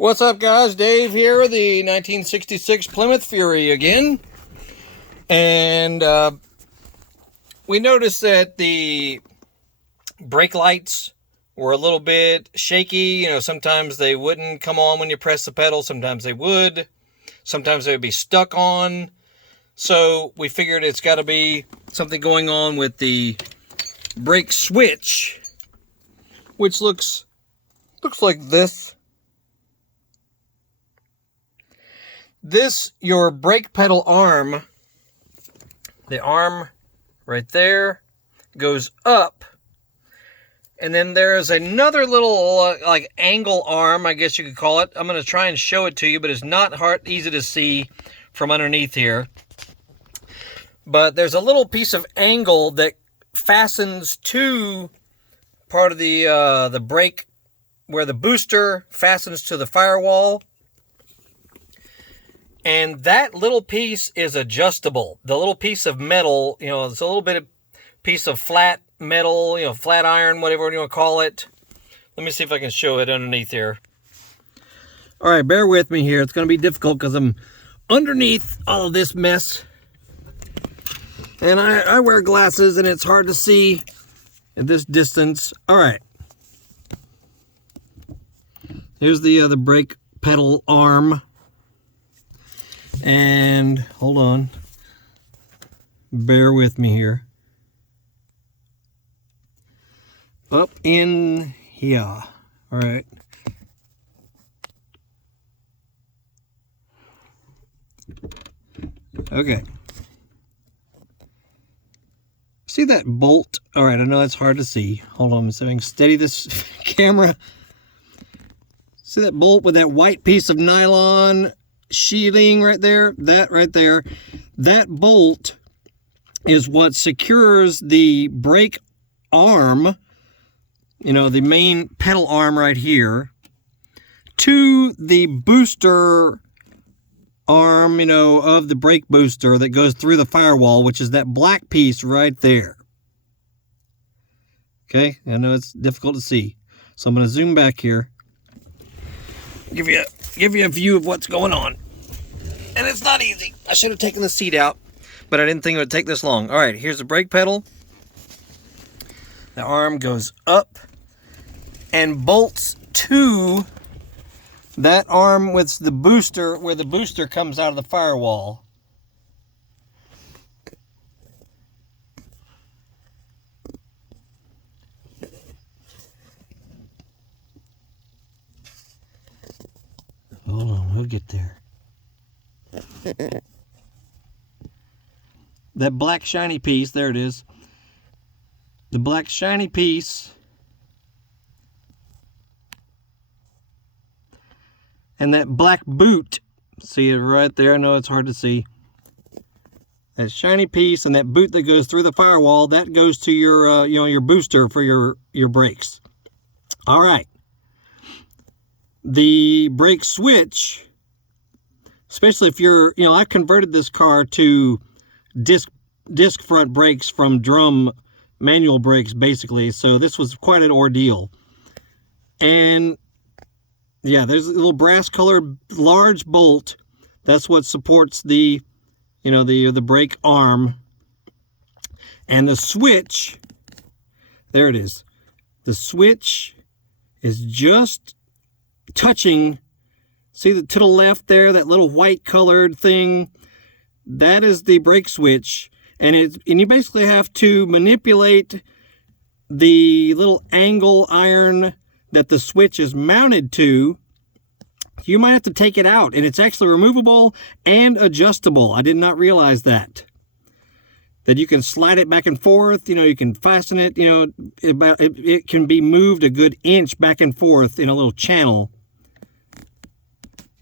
What's up, guys? Dave here, the 1966 Plymouth Fury again. And we noticed that the brake lights were a little bit shaky. You know, sometimes they wouldn't come on when you press the pedal. Sometimes they would. Sometimes they would be stuck on. So we figured it's got to be something going on with the brake switch, which looks like this. This, your brake pedal arm, the arm right there goes up, and then there's another little like angle arm, I guess you could call it. I'm going to try and show it to you, but it's not easy to see from underneath here. But there's a little piece of angle that fastens to part of the brake, where the booster fastens to the firewall. And that little piece is adjustable. The little piece of metal, you know, it's a little bit of piece of flat metal, you know, flat iron, whatever you want to call it. Let me see if I can show it underneath here. All right, bear with me here. It's going to be difficult because I'm underneath all of this mess. And I wear glasses and it's hard to see at this distance. All right. Here's the brake pedal arm. And hold on, bear with me here. Up in here. All right. Okay. See that bolt? All right, I know that's hard to see. Hold on, so I can steady this camera. See that bolt with that white piece of nylon sheeting right there? That right there. That bolt is what secures the brake arm, you know, the main pedal arm right here, to the booster arm, you know, of the brake booster that goes through the firewall, which is that black piece right there. Okay, I know it's difficult to see, so I'm going to zoom back here. Give you a view of what's going on. And it's not easy. I should have taken the seat out, but I didn't think it would take this long. All right, here's the brake pedal. The arm goes up and bolts to that arm with the booster, where the booster comes out of the firewall. Hold on, we'll get there. That black shiny piece, there it is. The black shiny piece. And that black boot, see it right there? I know it's hard to see. That shiny piece and that boot that goes through the firewall, that goes to your, you know, your booster for your brakes. All right. The brake switch, especially if you're, you know, I've converted this car to disc front brakes from drum manual brakes, basically. So this was quite an ordeal. And yeah, there's a little brass colored large bolt. That's what supports the, you know, the brake arm. And the switch, there it is. The switch is just touching, see to the left there, that little white colored thing, that is the brake switch. And you basically have to manipulate the little angle iron that the switch is mounted to. You might have to take it out, and it's actually removable and adjustable. I did not realize that you can slide it back and forth. You know, you can fasten it, you know, it can be moved a good inch back and forth in a little channel.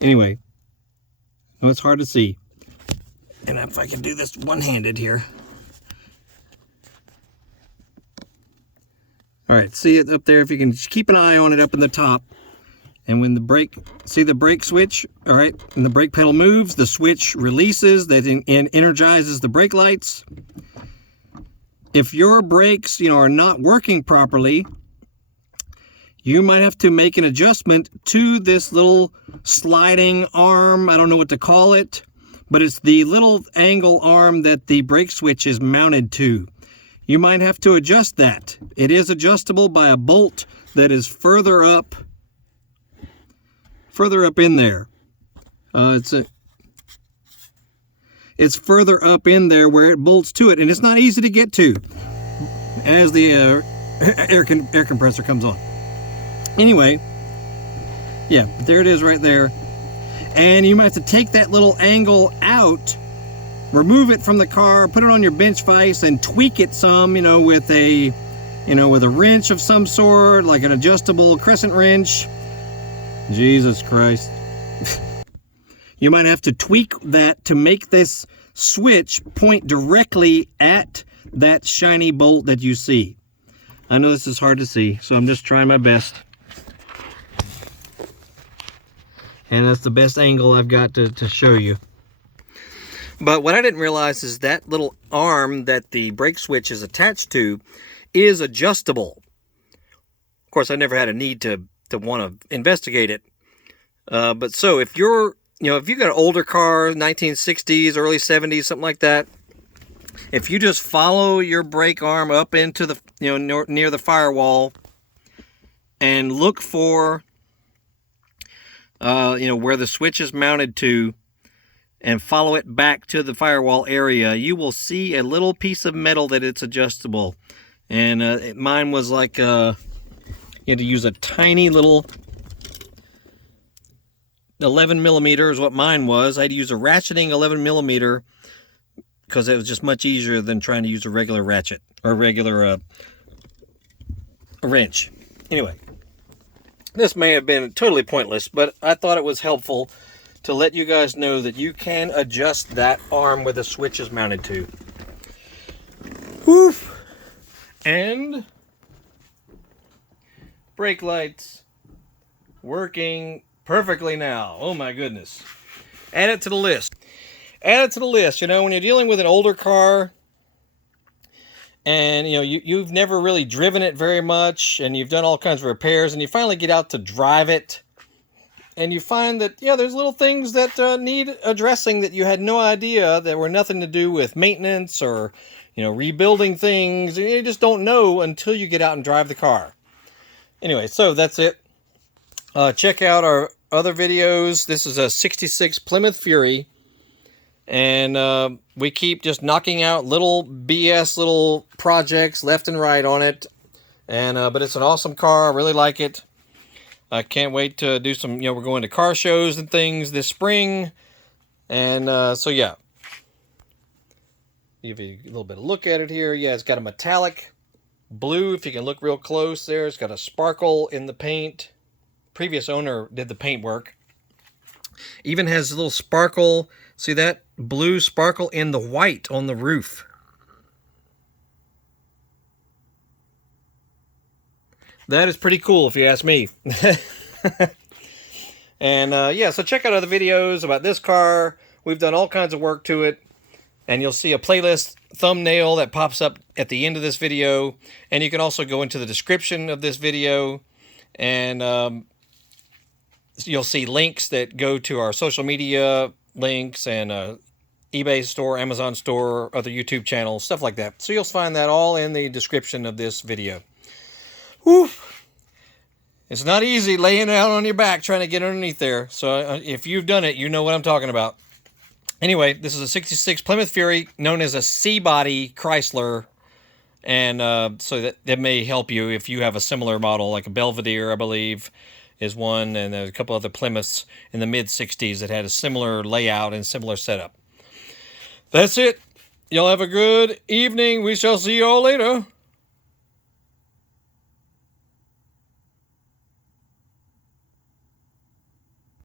Anyway, no, it's hard to see. And if I can do this one-handed here. All right, see it up there? If you can just keep an eye on it up in the top. And when the brake, see the brake switch? All right, and the brake pedal moves, the switch releases, that and energizes the brake lights. If your brakes, you know, are not working properly, you might have to make an adjustment to this little sliding arm. I don't know what to call it, but it's the little angle arm that the brake switch is mounted to. You might have to adjust that. It is adjustable by a bolt that is further up in there. It's further up in there where it bolts to it, and it's not easy to get to as the air compressor comes on. Anyway, yeah, there it is right there. And you might have to take that little angle out, remove it from the car, put it on your bench vise, and tweak it some, with a wrench of some sort, like an adjustable crescent wrench. Jesus Christ. You might have to tweak that to make this switch point directly at that shiny bolt that you see. I know this is hard to see, so I'm just trying my best. And that's the best angle I've got to show you. But what I didn't realize is that little arm that the brake switch is attached to is adjustable. Of course, I never had a need to want to investigate it. But so if you're, if you've got an older car, 1960s, early 70s, something like that, if you just follow your brake arm up into the, near the firewall and look for, where the switch is mounted to, and follow it back to the firewall area, you will see a little piece of metal that it's adjustable. And mine was like, you had to use a tiny little 11 millimeter is what mine was. I had to use a ratcheting 11 millimeter because it was just much easier than trying to use a regular ratchet or a regular wrench. Anyway, this may have been totally pointless, but I thought it was helpful to let you guys know that you can adjust that arm where the switch is mounted to. Woof! And brake lights working perfectly now. Oh my goodness. Add it to the list. Add it to the list. When you're dealing with an older car and you've never really driven it very much and you've done all kinds of repairs and you finally get out to drive it and you find that there's little things that need addressing that you had no idea, that were nothing to do with maintenance or rebuilding things. You just don't know until you get out and drive the car. Anyway, so that's it. Check out our other videos. This is a 66 Plymouth Fury, and we keep just knocking out little BS little projects left and right on it. And but it's an awesome car. I really like it. I can't wait to do some, we're going to car shows and things this spring. And so yeah, give you a little bit of look at it here. Yeah, it's got a metallic blue, if you can look real close there. It's got a sparkle in the paint. Previous owner did the paint work. Even has a little sparkle. See that blue sparkle in the white on the roof. That is pretty cool if you ask me. And yeah, so check out other videos about this car. We've done all kinds of work to it. And you'll see a playlist thumbnail that pops up at the end of this video. And you can also go into the description of this video. And you'll see links that go to our social media links and eBay store, Amazon store, other YouTube channels, stuff like that. So you'll find that all in the description of this video. Whew. It's not easy laying out on your back trying to get underneath there. So if you've done it, you know what I'm talking about. Anyway, this is a 66 Plymouth Fury, known as a C-body Chrysler. And so that may help you if you have a similar model, like a Belvedere, I believe, is one. And there's a couple other Plymouths in the mid-60s that had a similar layout and similar setup. That's it. Y'all have a good evening. We shall see you all later.